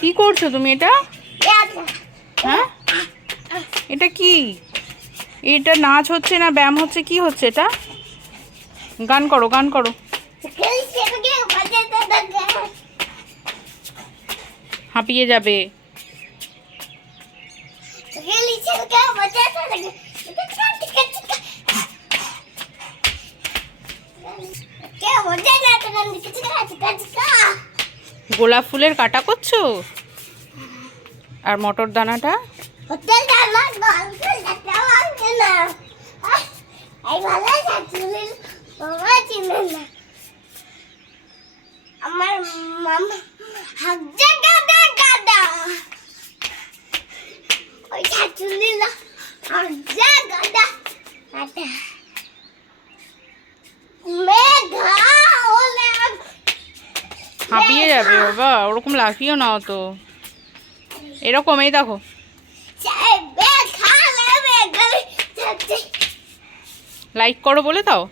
কি করছ তুমি এটা? হ্যাঁ? এটা কি? এটা নাচ হচ্ছে না ব্যায়াম হচ্ছে? কি হচ্ছে এটা? গান করো গান করো। হাঁপিয়ে যাবে। গোলাপ ফুলের কাটা করছ? আর মটর দানাটা? আমার মামা হাজা গাদা গাদা। ওই চাচুলি না গাদা গাদা। হাঁপিয়ে যাবে বাবা ওরকম লাফিও না তো এরকম এই দেখো। লাইক করো বলে দাও।